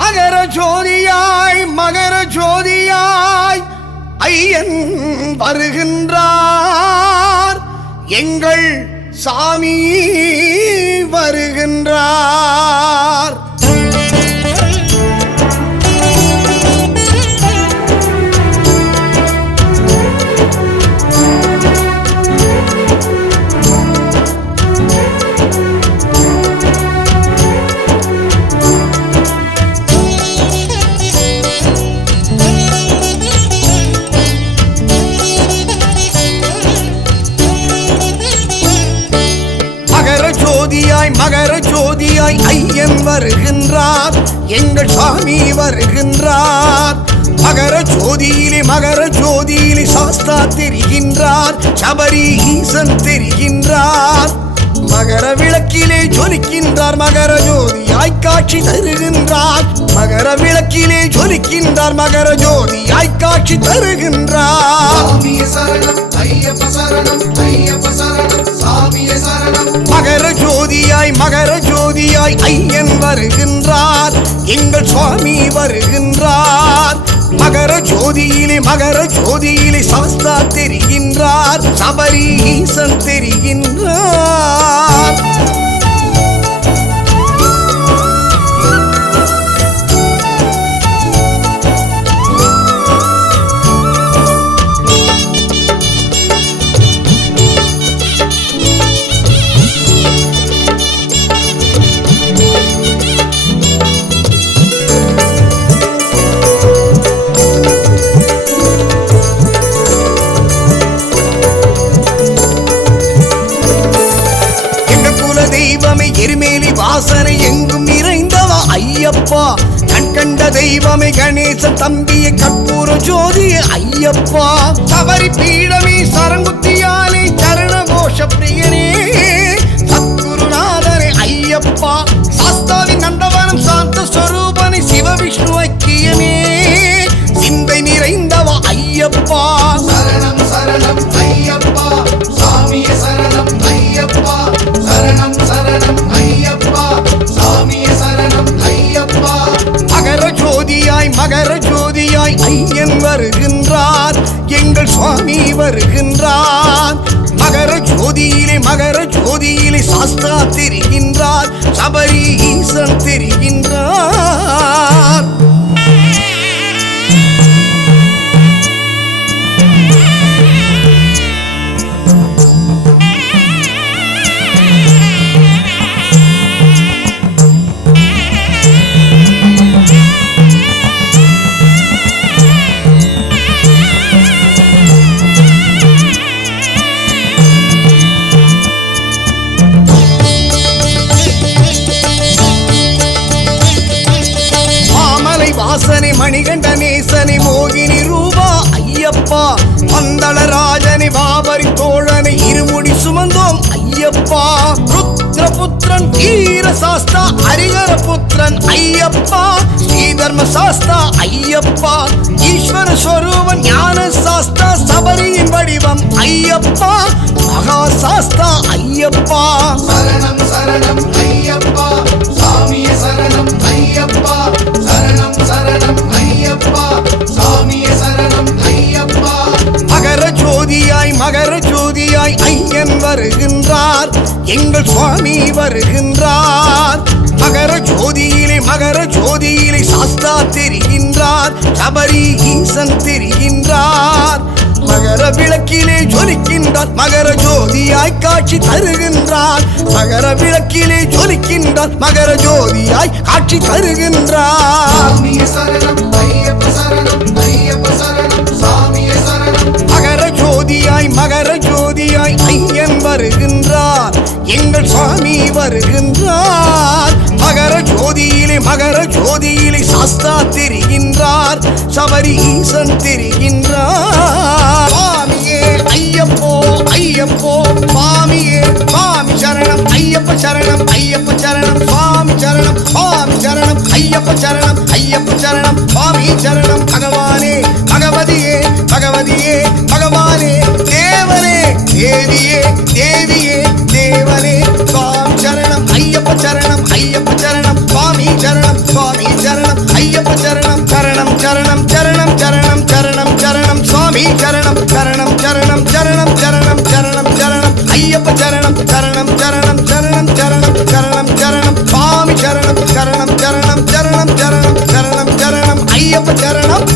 மகர ஜோதியாய் மகர ஜோதியாய் ஐயன் வருகின்றார், எங்கள் சாமி வருகின்றார். மகர ஜோதியாய் ஐயன் வருகின்றார், எங்கள் சாமி வருகின்றார். மகர ஜோதியிலே சாஸ்தா தெரிகின்றார், சபரி ஈசன் தெரிகின்றார். மகர விளக்கிலே ஜொலிக்கின்றார், மகர ஜோதியாய் காட்சி தருகின்றார். மகர விளக்கிலே ஜொலிக்கின்றார், மகர ஜோதியாய் காட்சி தருகின்றார். மகர ஜோதியாய் ஐயன் வருகின்றார், எங்கள் சுவாமி வருகின்றார். மகர ஜோதியிலே சாஸ்தா தெரிகின்றார், சபரி ஈசன் தெரிகின்றார். எருமேலி வாசனை எங்கும் நிறைந்தவா ஐயப்பா, கண் கண்ட தெய்வமே கணேசன் தம்பியை கற்பூர ஜோதி ஐயப்பா. சபரி பீடமே சரங்குத்தியாலே சரண கோஷ பிரியனே சத்குருநாதனே ஐயப்பா. சாஸ்தாவின் நந்தவனம் சாந்த ஸ்வரூபனை சிவவிஷ்ணு ஐக்கியமே சிந்தை நிறைந்தவா ஐயப்பா. சரணம் சரணம் ஐயப்பா, சாமியே சரணம் ஐயப்பா. சரணம் சரணம் ஐயப்பா, சாமியே சரணம் ஐயப்பா. மகர ஜோதியாய் ஐயன் வருகின்றார், எங்கள் சுவாமி வருகின்றார். மகர ஜோதியிலே சாஸ்தா தெரிகின்றார், சபரி ஈசன் தெரிகின்றார். வாசனை மணிகண்ட நேசனை மோகினி ரூபா ஐயப்பா. பந்தளராஜனை பாபரி தோழனை இருமுடி சுமந்தோம் ஐயப்பா. ருத்ரபுத்திரன் வீர சாஸ்தா ஹரிகர புத்திரன் ஐயப்பா. ஸ்ரீதர்ம சாஸ்தா ஐயப்பா. ஈஸ்வர ஸ்வரூபன் ஞான சாஸ்தா சபரியின் வடிவம் ஐயப்பா. மகா சாஸ்தா ஐயப்பா. சரணம் சரணம் ஐயப்பா, சாமியே சரணம் ஐயப்பா. சரணம் சரணம் ஐயப்பா, சாமியே சரணம் ஐயப்பா. மகர ஜோதியாய் ஐயன் வருகின்றார், எங்கள் சுவாமி வருகின்றார். மகர ஜோதியிலே சாஸ்தா தெரிகின்றார், சபரி ஈசன் தெரிகின்றார். மகர விளக்கிலே ஜொலிக்கின்றார், மகர ஜோதியாய் காட்சி தருகின்றார். மகர விளக்கிலே ஜொலிக்கின்றார், மகர ஜோதியாய் காட்சி தருகின்றார். சாமியே சரணம் ஐயப்ப சரணம் ஐயப்ப சரணம் சாமியே சரணம். மகர ஜோதியாய் ஐயன் வருகின்றார், எங்கள் சுவாமி வருகின்றார். மகர ஜோதியிலே சாஸ்தா தெரிகின்றார், சபரி ஈசன் தெரிகின்றார். சுவாமியே ஐயப்போ ஐயப்போ சுவாமியே சுவாமி சரணம் ஐயப்ப சரணம் ஐயப்ப சரணம் சுவாமி சரணம் சுவாமி சரணம் ஐயப்ப சரணம் ஐயப்ப சரணம் சுவாமி சரணம். பகவானே பகவதியே பகவதியே பகவானே தேவனே தேவியே தேவியே தேவனே சுவாமி சரணம் ஐயப்ப சரணம் ஐயப்ப சரணம் சுவாமி சரணம் சுவாமி சரணம். சரணம் ஐயப்ப சரணம் சரணம் சரணம் சரணம் சரணம் சரணம் சரணம் சுவாமி சரணம் சரணம் சரணம் சரணம் சரணம் சரணம் சரணம் ஐயப்ப சரணம் சரணம் சரணம் சரணம் சரணம் சரணம் சரணம் சுவாமி சரணம் சரணம் சரணம் சரணம் சரணம் சரணம் சரணம் ஐயப்ப சரணம்